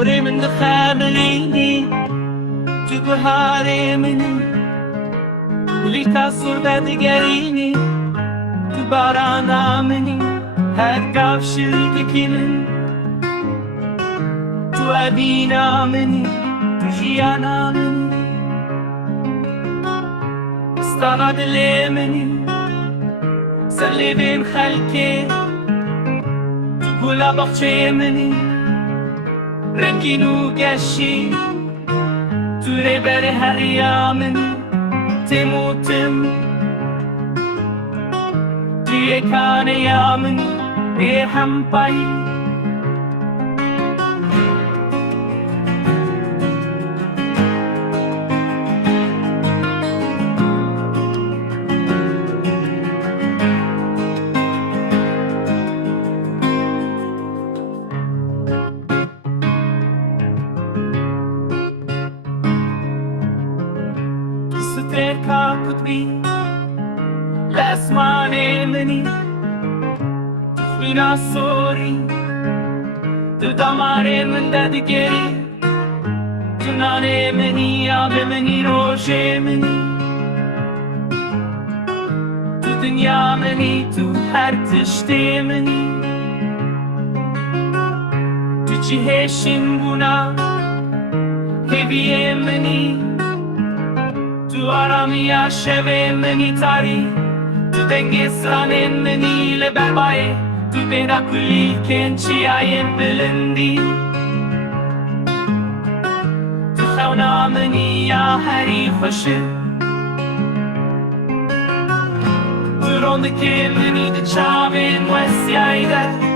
porê min dixemilînî tu biharê minî kulîlka sur vedigerînî tu barana minî her gav şilkekî min tu evîna minî tu jiyana minî strana dilê minî sen lêvên xelkê tu gula baxçeyê minî rengîn û geşî tu rêberê her riya minî tim û tim tu yekaneya minî bêhempayî stêrka qutbî esmanê minî tu xwîna sorî tu damarên min de digerî tu nanê minî avê minî rojê minî tu dinya minî tu her tiştê minî tu cihêşin bûna hêviyê minî tu aramiya şevê minî tarî tu dengê stranên minî li ber bayê tu bêhna kulîlkên çiyayên bilindî tu xewna minî ya herî xweşik tu rondikê minî di çavên westiyayê de